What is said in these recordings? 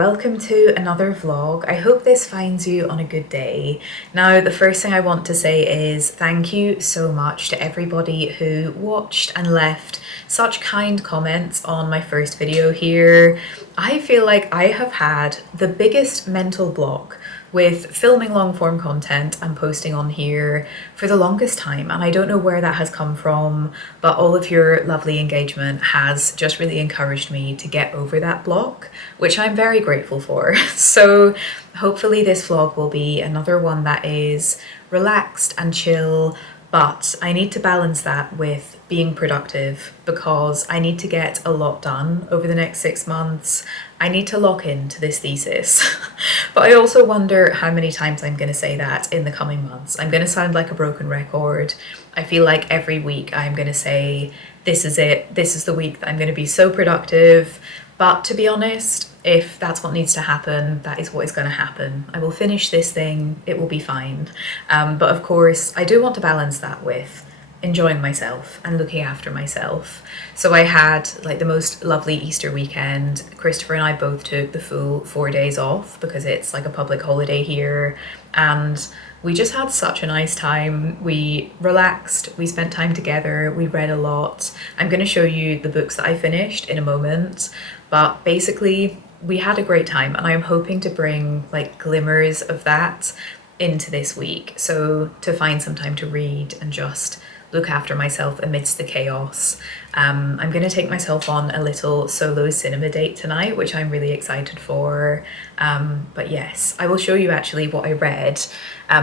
welcome to another vlog. I hope this finds you on a good day. Now, the first thing I want to say is thank you so much to everybody who watched and left such kind comments on my first video here. I feel like I have had the biggest mental block with filming long form content and posting on here for the longest time, and I don't know where that has come from, but all of your lovely engagement has just really encouraged me to get over that block, which I'm very grateful for. So hopefully this vlog will be another one that is relaxed and chill, but I need to balance that with being productive because I need to get a lot done over the next 6 months. I need to lock into this thesis. But I also wonder how many times I'm going to say that in the coming months. I'm going to sound like a broken record. I feel like every week I'm going to say, this is it, this is the week that I'm going to be so productive. But to be honest, if that's what needs to happen, that is what is going to happen. I will finish this thing, it will be fine. But of course, I do want to balance that with enjoying myself and looking after myself. So I had like the most lovely Easter weekend. Christopher and I both took the full 4 days off because it's like a public holiday here, and we just had such a nice time. We relaxed, we spent time together, we read a lot. I'm going to show you the books that I finished in a moment, but basically we had a great time, and I'm hoping to bring like glimmers of that into this week. So to find some time to read and just look after myself amidst the chaos. I'm going to take myself on a little solo cinema date tonight, which I'm really excited for. But yes, I will show you actually what I read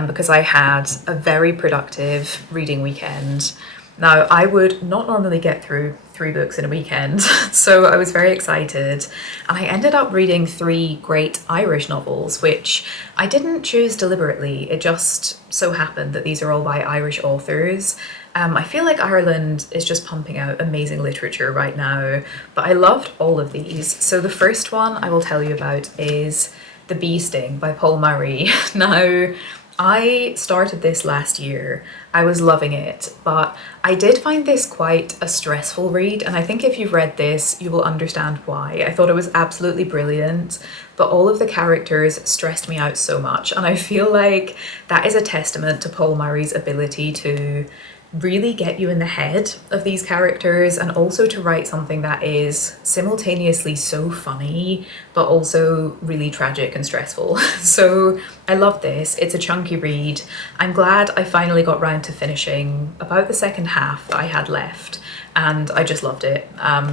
because I had a very productive reading weekend. Now, I would not normally get through 3 books in a weekend, so I was very excited. And I ended up reading 3 great Irish novels, which I didn't choose deliberately. It just so happened that these are all by Irish authors. I feel like Ireland is just pumping out amazing literature right now, but I loved all of these. So the first one I will tell you about is The Bee Sting by Paul Murray. Now, I started this last year. I was loving it, but I did find this quite a stressful read, and I think if you've read this, you will understand why. I thought it was absolutely brilliant, but all of the characters stressed me out so much, and I feel like that is a testament to Paul Murray's ability to really get you in the head of these characters, and also to write something that is simultaneously so funny but also really tragic and stressful. So I love this. It's a chunky read. I'm glad I finally got round to finishing about the second half that I had left, and I just loved it.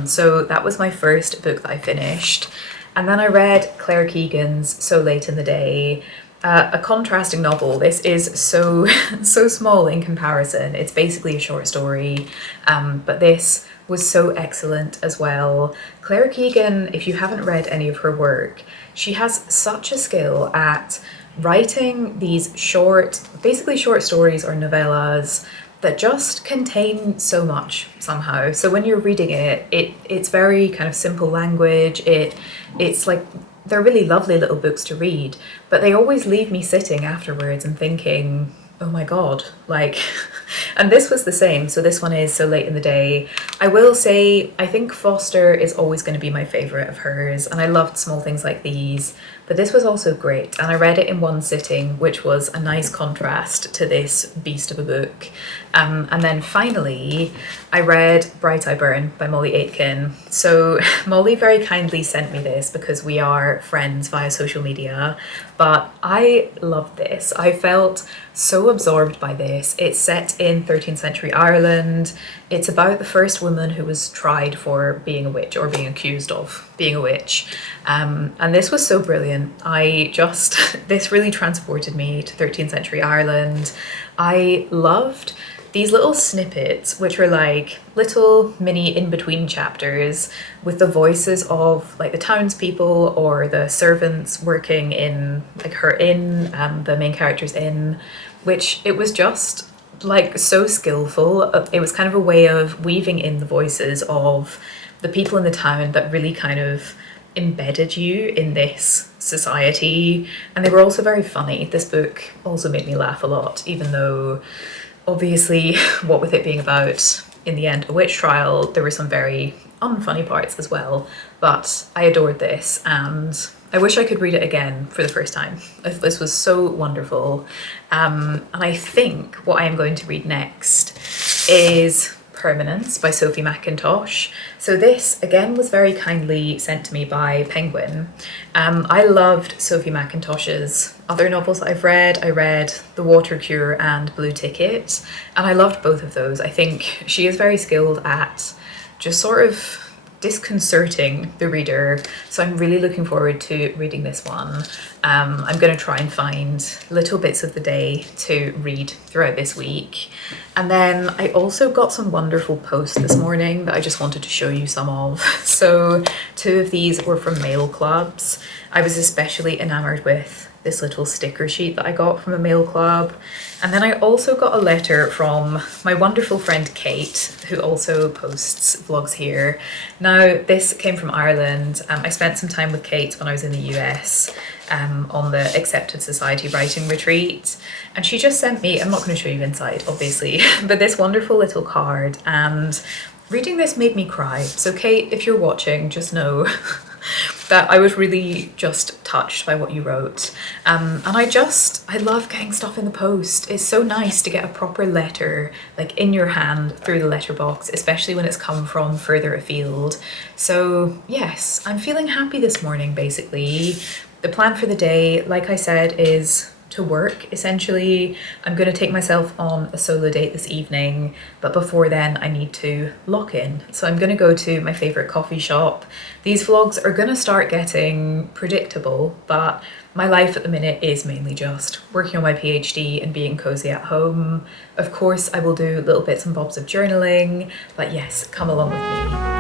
So that was my first book that I finished. And then I read Claire Keegan's So Late in the Day. A contrasting novel. This is so small in comparison. It's basically a short story, but this was so excellent as well. Claire Keegan, if you haven't read any of her work, she has such a skill at writing these basically short stories or novellas that just contain so much somehow. So when you're reading it, it's very kind of simple language. It's like, they're really lovely little books to read, but they always leave me sitting afterwards and thinking, oh my God, like, and this was the same. So this one is So Late in the Day. I will say, I think Foster is always going to be my favorite of hers, and I loved small things like these, but this was also great. And I read it in one sitting, which was a nice contrast to this beast of a book. And then finally, I read Bright I Burn by Molly Aitken. So Molly very kindly sent me this because we are friends via social media, but I loved this. I felt so absorbed by this. It's set in 13th century Ireland. It's about the first woman who was tried for being a witch, or being accused of being a witch. And this was so brilliant. This really transported me to 13th century Ireland. I loved these little snippets, which were like little mini in-between chapters with the voices of like the townspeople or the servants working in like her inn, the main character's inn, which it was just like so skillful. It was kind of a way of weaving in the voices of the people in the town that really kind of embedded you in this society. And they were also very funny. This book also made me laugh a lot, even though obviously, what with it being about, in the end, a witch trial, there were some very unfunny parts as well. But I adored this, and I wish I could read it again for the first time. This was so wonderful. And I think what I am going to read next is Permanence by Sophie Mackintosh. So this again was very kindly sent to me by Penguin. I loved Sophie Mackintosh's other novels that I've read. I read The Water Cure and Blue Ticket, and I loved both of those. I think she is very skilled at just sort of disconcerting the reader, so I'm really looking forward to reading this one. I'm going to try and find little bits of the day to read throughout this week. And then I also got some wonderful posts this morning that I just wanted to show you some of. So 2 of these were from mail clubs. I was especially enamored with this little sticker sheet that I got from a mail club. And then I also got a letter from my wonderful friend Kate, who also posts vlogs here. Now, this came from Ireland. I spent some time with Kate when I was in the US on the Accepted Society writing retreat. And she just sent me, I'm not going to show you inside, obviously, but this wonderful little card. And reading this made me cry. So Kate, if you're watching, just know that I was really just touched by what you wrote. And I love getting stuff in the post. It's so nice to get a proper letter like in your hand through the letterbox, especially when it's come from further afield. So yes, I'm feeling happy this morning basically. The plan for the day, like I said, is to work essentially. I'm going to take myself on a solo date this evening, but before then I need to lock in. So I'm going to go to my favorite coffee shop. These vlogs are going to start getting predictable, but my life at the minute is mainly just working on my PhD and being cozy at home. Of course, I will do little bits and bobs of journaling, but yes, come along with me.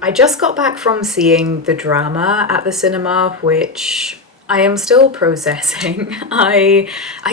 I just got back from seeing the drama at the cinema, which I am still processing. I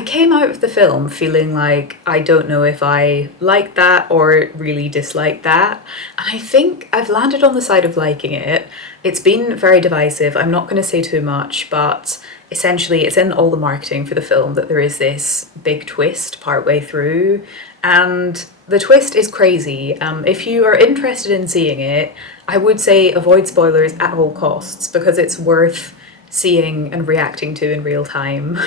came out of the film feeling like I don't know if I liked that or really disliked that. And I think I've landed on the side of liking it. It's been very divisive. I'm not going to say too much, but essentially it's in all the marketing for the film that there is this big twist partway through. And the twist is crazy. If you are interested in seeing it, I would say avoid spoilers at all costs because it's worth seeing and reacting to in real time.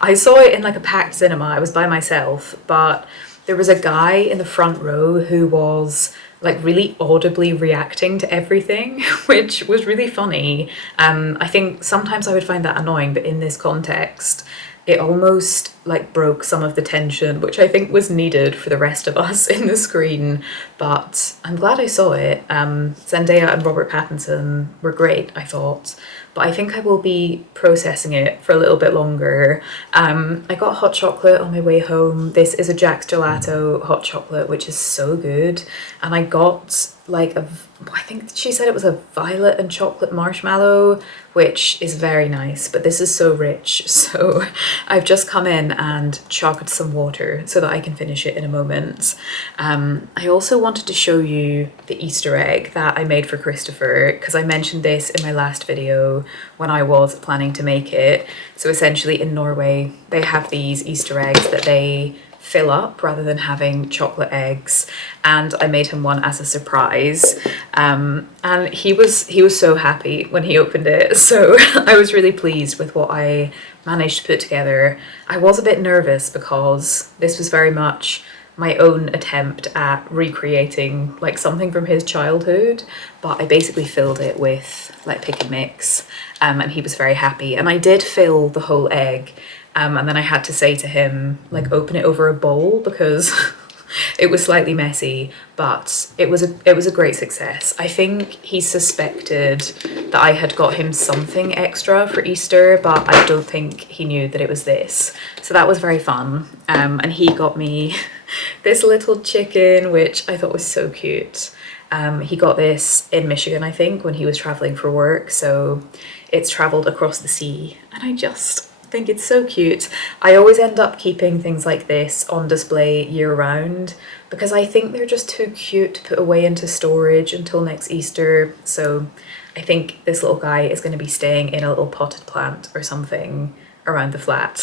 I saw it in like a packed cinema. I was by myself, but there was a guy in the front row who was like really audibly reacting to everything, which was really funny. I think sometimes I would find that annoying, but in this context, it almost like broke some of the tension, which I think was needed for the rest of us in the screen. But I'm glad I saw it. Zendaya and Robert Pattinson were great, I thought. But I think I will be processing it for a little bit longer. I got hot chocolate on my way home. This is a Jack's Gelato hot chocolate, which is so good. And I got like I think she said it was a violet and chocolate marshmallow, which is very nice, but this is so rich. So I've just come in and chugged some water so that I can finish it in a moment. I also wanted to show you the Easter egg that I made for Christopher, because I mentioned this in my last video when I was planning to make it. So essentially in Norway, they have these Easter eggs that they fill up rather than having chocolate eggs, and I made him one as a surprise, and he was so happy when he opened it. So I was really pleased with what I managed to put together. I was a bit nervous because this was very much my own attempt at recreating like something from his childhood, but I basically filled it with like pick and mix, and he was very happy. And I did fill the whole egg And then I had to say to him, like, open it over a bowl because it was slightly messy, but it was a great success. I think he suspected that I had got him something extra for Easter, but I don't think he knew that it was this. So that was very fun. And he got me this little chicken, which I thought was so cute. He got this in Michigan, I think, when he was traveling for work. So it's traveled across the sea, and I just think it's so cute. I always end up keeping things like this on display year round because I think they're just too cute to put away into storage until next Easter. So I think this little guy is going to be staying in a little potted plant or something around the flat.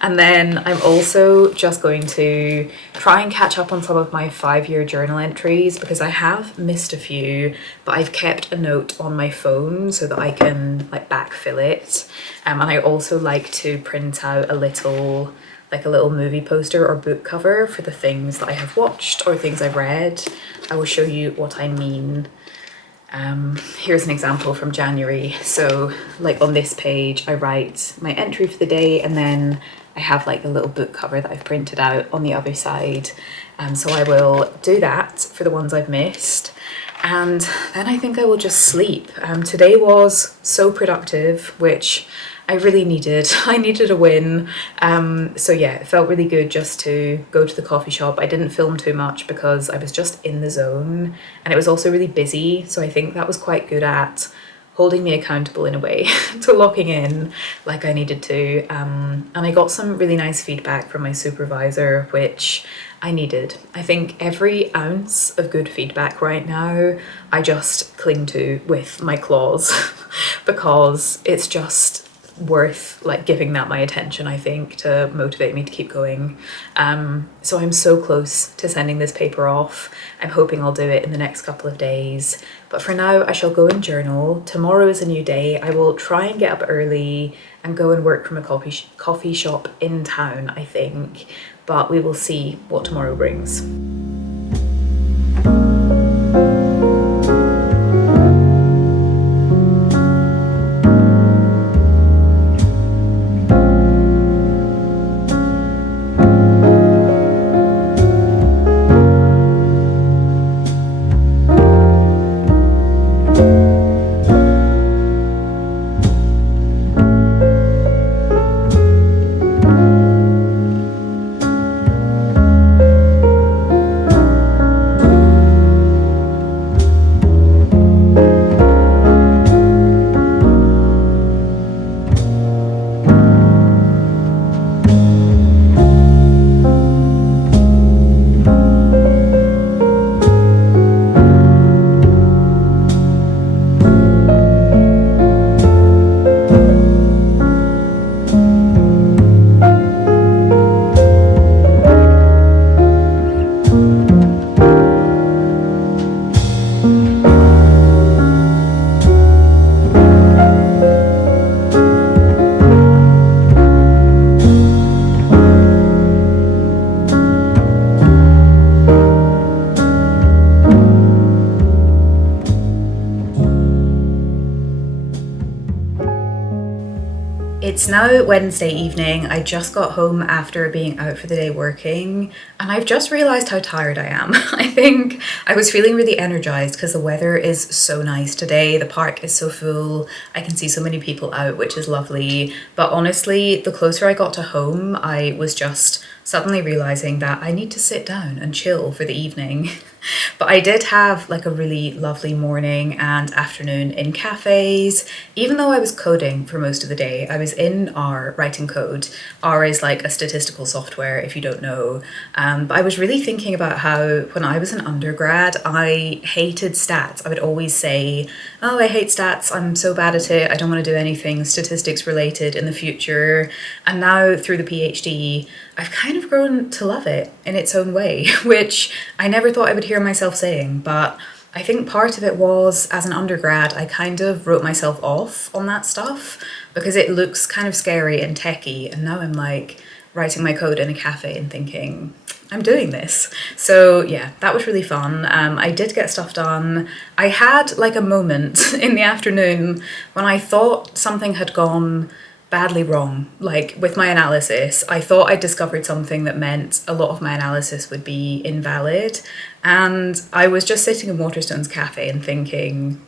And then I'm also just going to try and catch up on some of my 5-year journal entries because I have missed a few, but I've kept a note on my phone so that I can like backfill it. And I also like to print out a little movie poster or book cover for the things that I have watched or things I've read. I will show you what I mean. Here's an example from January. So like on this page I write my entry for the day, and then I have like a little book cover that I've printed out on the other side. So I will do that for the ones I've missed, and then I think I will just sleep. Today was so productive, which I really needed. I needed a win. So yeah, it felt really good just to go to the coffee shop. I didn't film too much because I was just in the zone, and it was also really busy. So I think that was quite good at holding me accountable in a way to locking in like I needed to. And I got some really nice feedback from my supervisor, which I needed. I think every ounce of good feedback right now, I just cling to with my claws because it's just worth like giving that my attention, I think, to motivate me to keep going. So I'm so close to sending this paper off. I'm hoping I'll do it in the next couple of days, but for now I shall go and journal. Tomorrow is a new day. I will try and get up early and go and work from a coffee shop in town, I think, but we will see what tomorrow brings. It's now Wednesday evening. I just got home after being out for the day working, and I've just realised how tired I am. I think I was feeling really energised because the weather is so nice today. The park is so full. I can see so many people out, which is lovely. But honestly, the closer I got to home, I was just suddenly realising that I need to sit down and chill for the evening. But I did have like a really lovely morning and afternoon in cafes. Even though I was coding for most of the day, I was in R writing code. R is like a statistical software, if you don't know. But I was really thinking about how when I was an undergrad, I hated stats. I would always say, oh, I hate stats. I'm so bad at it. I don't want to do anything statistics related in the future. And now through the PhD, I've kind of grown to love it in its own way, which I never thought I would hear myself saying, but I think part of it was, as an undergrad, I kind of wrote myself off on that stuff because it looks kind of scary and techy, and now I'm like writing my code in a cafe and thinking, I'm doing this. So yeah, that was really fun. I did get stuff done. I had like a moment in the afternoon when I thought something had gone badly wrong. Like with my analysis, I thought I'd discovered something that meant a lot of my analysis would be invalid. And I was just sitting in Waterstone's cafe and thinking,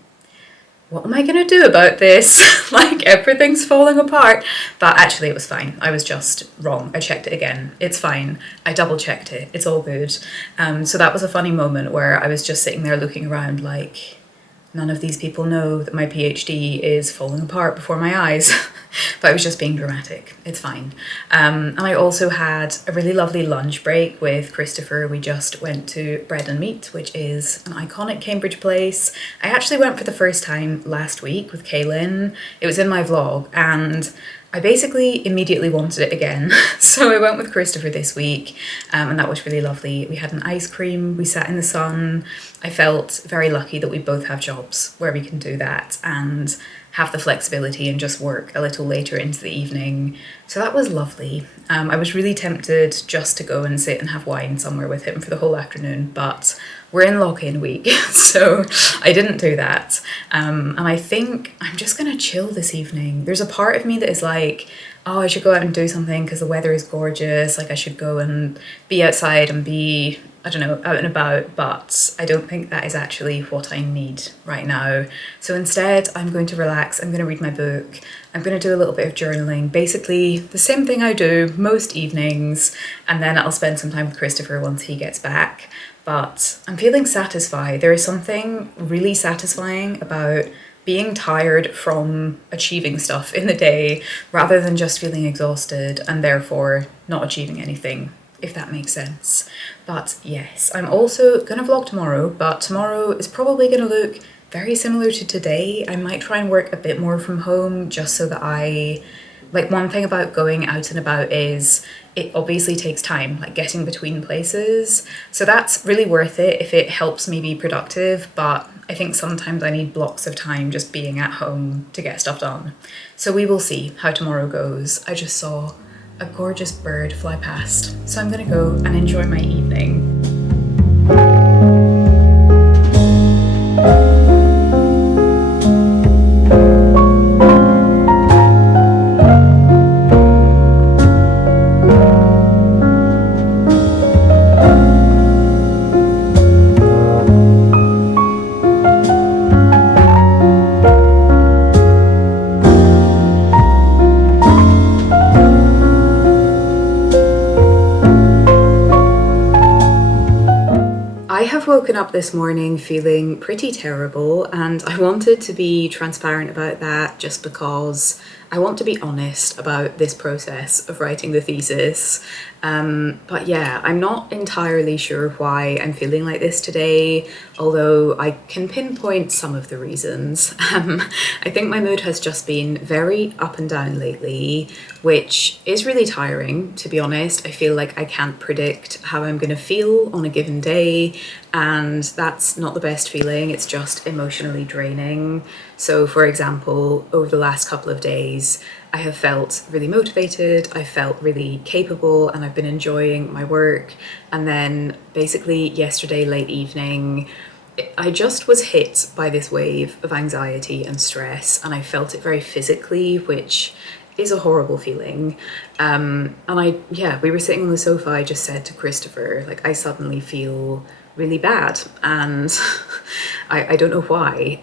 what am I going to do about this? Like everything's falling apart. But actually it was fine. I was just wrong. I checked it again. It's fine. I double checked it. It's all good. So that was a funny moment where I was just sitting there looking around like, none of these people know that my PhD is falling apart before my eyes. But I was just being dramatic. It's fine. And I also had a really lovely lunch break with Christopher. We just went to Bread and Meat, which is an iconic Cambridge place. I actually went for the first time last week with Kaylin. It was in my vlog, and I basically immediately wanted it again. So I went with Christopher this week, and that was really lovely. We had an ice cream, we sat in the sun. I felt very lucky that we both have jobs where we can do that and have the flexibility and just work a little later into the evening. So that was lovely. I was really tempted just to go and sit and have wine somewhere with him for the whole afternoon, but we're in lock-in week, so I didn't do that. And I think I'm just gonna chill this evening. There's a part of me that is like, oh, I should go out and do something because the weather is gorgeous. Like I should go and be outside and be, I don't know, out and about, but I don't think that is actually what I need right now. So instead, I'm going to relax. I'm going to read my book. I'm going to do a little bit of journaling, basically the same thing I do most evenings, and then I'll spend some time with Christopher once he gets back. But I'm feeling satisfied. There is something really satisfying about being tired from achieving stuff in the day rather than just feeling exhausted and therefore not achieving anything, if that makes sense. But yes, I'm also gonna vlog tomorrow, but tomorrow is probably gonna look very similar to today. I might try and work a bit more from home just so that like one thing about going out and about is it obviously takes time, like getting between places. So that's really worth it if it helps me be productive, but I think sometimes I need blocks of time just being at home to get stuff done. So we will see how tomorrow goes. I just saw a gorgeous bird fly past, so I'm gonna go and enjoy my evening. I have woken up this morning feeling pretty terrible, and I wanted to be transparent about that just because I want to be honest about this process of writing the thesis. But yeah, I'm not entirely sure why I'm feeling like this today, although I can pinpoint some of the reasons. I think my mood has just been very up and down lately, which is really tiring, to be honest. I feel like I can't predict how I'm going to feel on a given day, and that's not the best feeling. It's just emotionally draining. So for example, over the last couple of days, I have felt really motivated, I felt really capable, and I've been enjoying my work. And then basically yesterday late evening, I just was hit by this wave of anxiety and stress, and I felt it very physically, which is a horrible feeling. And we were sitting on the sofa. I just said to Christopher, like, I suddenly feel really bad, and I don't know why.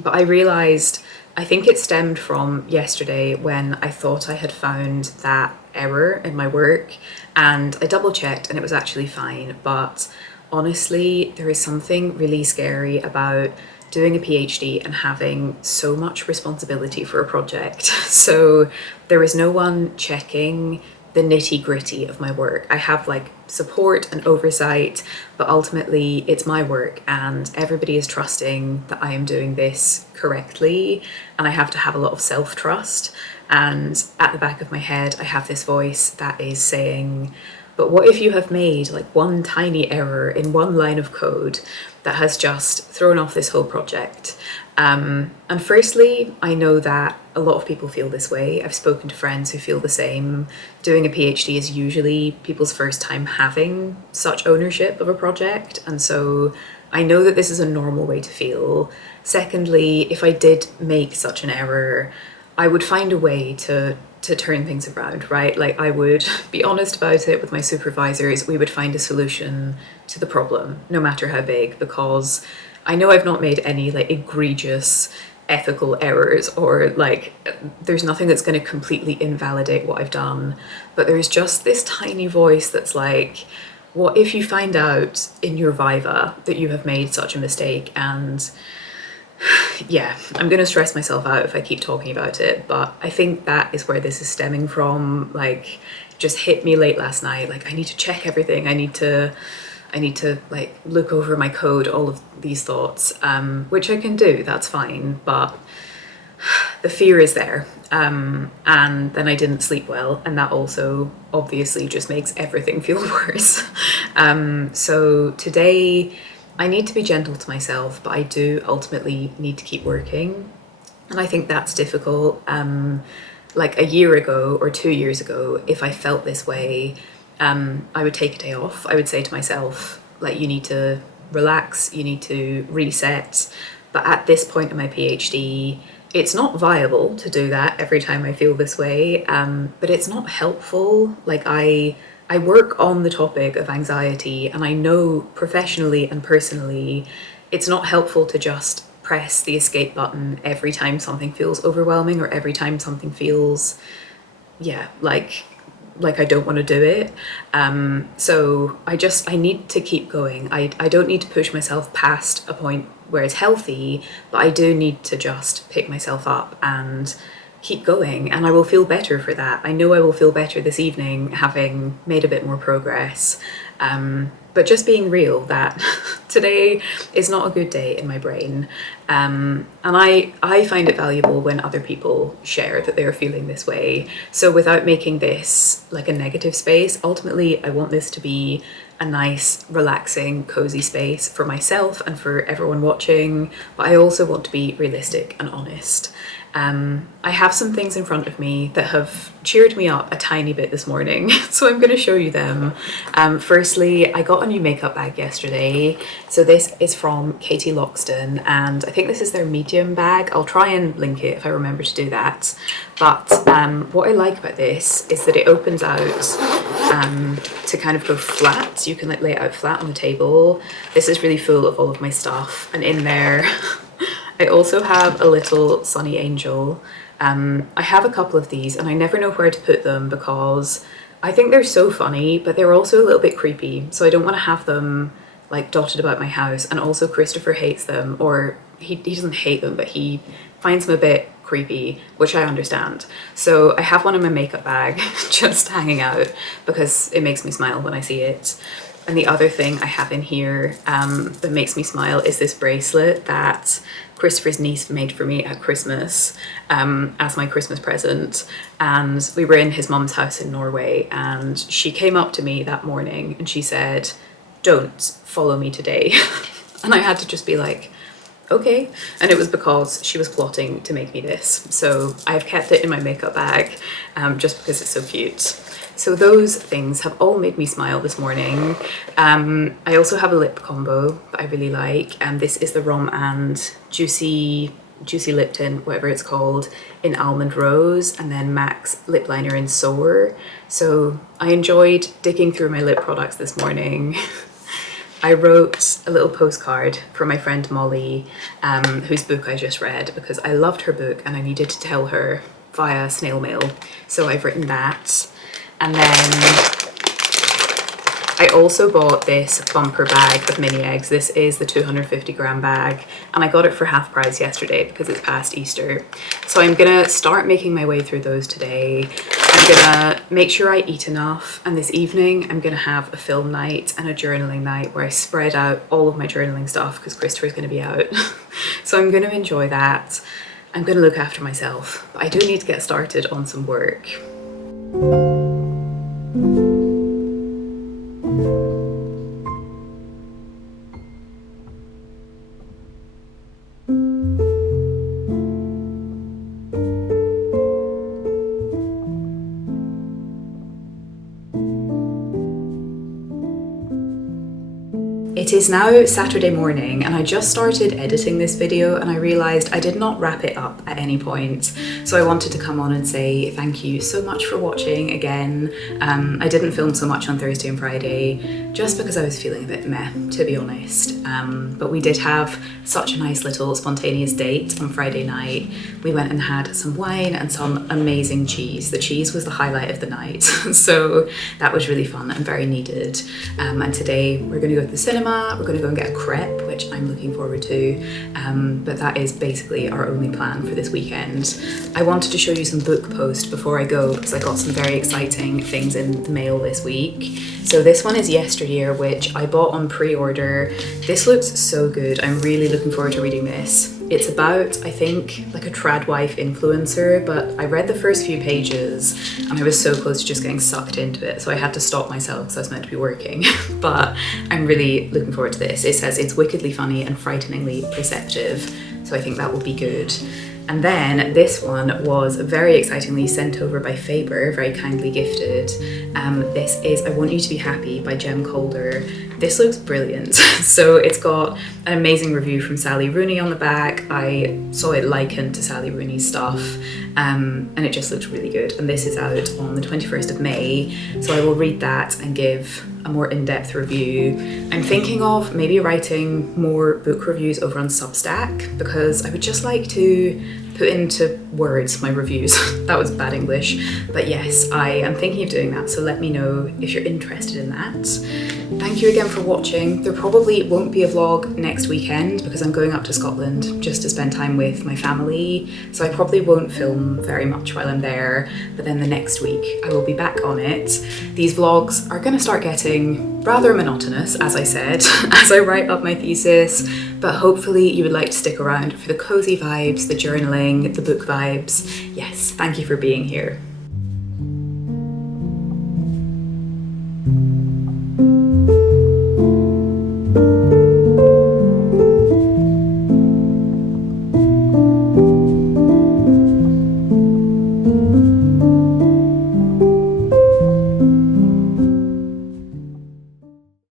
But I realized, I think it stemmed from yesterday when I thought I had found that error in my work, and I double checked and it was actually fine. But honestly, there is something really scary about doing a PhD and having so much responsibility for a project. So there is no one checking the nitty-gritty of my work. I have like support and oversight, but ultimately it's my work and everybody is trusting that I am doing this correctly, and I have to have a lot of self-trust. And at the back of my head, I have this voice that is saying, but what if you have made like one tiny error in one line of code that has just thrown off this whole project? And firstly, I know that a lot of people feel this way. I've spoken to friends who feel the same. Doing a PhD is usually people's first time having such ownership of a project, and so I know that this is a normal way to feel. Secondly, if I did make such an error, I would find a way to turn things around, right? Like I would be honest about it with my supervisors. We would find a solution to the problem, no matter how big, because I know I've not made any like egregious ethical errors or like there's nothing that's going to completely invalidate what I've done. But there's just this tiny voice that's like, what if you find out in your Viva that you have made such a mistake? And yeah, I'm going to stress myself out if I keep talking about it, but I think that is where this is stemming from. Like, just hit me late last night. Like, I need to check everything. I need to like look over my code, all of these thoughts, which I can do, that's fine, but the fear is there. And then I didn't sleep well, and that also obviously just makes everything feel worse. So today I need to be gentle to myself, but I do ultimately need to keep working. And I think that's difficult. Like a year ago or 2 years ago, if I felt this way, I would take a day off. I would say to myself, like, you need to relax, you need to reset. But at this point in my PhD, it's not viable to do that every time I feel this way, but it's not helpful. Like I work on the topic of anxiety, and I know professionally and personally it's not helpful to just press the escape button every time something feels overwhelming or every time something feels, yeah, like I don't want to do it. So I need to keep going. I don't need to push myself past a point where it's healthy, but I do need to just pick myself up and keep going, and I will feel better for that. I know I will feel better this evening having made a bit more progress. But just being real that today is not a good day in my brain. And I find it valuable when other people share that they're feeling this way. So without making this like a negative space, ultimately I want this to be a nice, relaxing, cozy space for myself and for everyone watching. But I also want to be realistic and honest. I have some things in front of me that have cheered me up a tiny bit this morning, so I'm going to show you them. Firstly, I got a new makeup bag yesterday. So this is from Katie Loxton, and I think this is their medium bag. I'll try and link it if I remember to do that. But what I like about this is that it opens out to kind of go flat. So you can like lay it out flat on the table. This is really full of all of my stuff, and in there I also have a little Sunny Angel. I have a couple of these and I never know where to put them because I think they're so funny, but they're also a little bit creepy. So I don't want to have them like dotted about my house. And also Christopher hates them, or he doesn't hate them, but he finds them a bit creepy, which I understand. So I have one in my makeup bag just hanging out because it makes me smile when I see it. And the other thing I have in here that makes me smile is this bracelet that Christopher's niece made for me at Christmas as my Christmas present. And we were in his mum's house in Norway, and she came up to me that morning and she said, "Don't follow me today." And I had to just be like, okay. And it was because she was plotting to make me this. So I've kept it in my makeup bag just because it's so cute. So those things have all made me smile this morning. I also have a lip combo that I really like, and this is the Rom and Juicy Lip Tint, whatever it's called, in Almond Rose, and then MAC's lip liner in Soar. So I enjoyed digging through my lip products this morning. I wrote a little postcard for my friend Molly, whose book I just read, because I loved her book and I needed to tell her via snail mail. So I've written that. And then I also bought this bumper bag of mini eggs. This is the 250-gram bag, and I got it for half price yesterday because it's past Easter. So I'm gonna start making my way through those today. I'm gonna make sure I eat enough, and this evening I'm gonna have a film night and a journaling night where I spread out all of my journaling stuff because Christopher's gonna be out. So I'm gonna enjoy that. I'm gonna look after myself, but I do need to get started on some work. It It's now Saturday morning and I just started editing this video and I realised I did not wrap it up at any point. So I wanted to come on and say thank you so much for watching again. I didn't film so much on Thursday and Friday just because I was feeling a bit meh, to be honest. But we did have such a nice little spontaneous date on Friday night. We went and had some wine and some amazing cheese. The cheese was the highlight of the night. So that was really fun and very needed. And today we're going to go to the cinema. We're going to go and get a crepe, which I'm looking forward to, but that is basically our only plan for this weekend. I wanted to show you some book post before I go because I got some very exciting things in the mail this week. So this one is Yesteryear, which I bought on pre-order. This looks so good. I'm really looking forward to reading this. It's about, I think, like a trad wife influencer, but I read the first few pages and I was so close to just getting sucked into it, so I had to stop myself because I was meant to be working. But I'm really looking forward to this. It says it's wickedly funny and frighteningly perceptive, so I think that will be good. And then this one was very excitingly sent over by Faber, very kindly gifted. This is I Want You to Be Happy by Jem Calder. This looks brilliant. So it's got an amazing review from Sally Rooney on the back. I saw it likened to Sally Rooney's stuff, and it just looks really good. And this is out on the 21st of May, so I will read that and give a more in-depth review. I'm thinking of maybe writing more book reviews over on Substack because I would just like to put into words my reviews. That was bad English, but yes, I am thinking of doing that, so let me know if you're interested in that. Thank you again for watching. There probably won't be a vlog next weekend because I'm going up to Scotland just to spend time with my family, so I probably won't film very much while I'm there, but then the next week I will be back on it. These vlogs are going to start getting rather monotonous, as I said, as I write up my thesis, but hopefully you would like to stick around for the cozy vibes, the journaling, the book vibes. Yes, thank you for being here.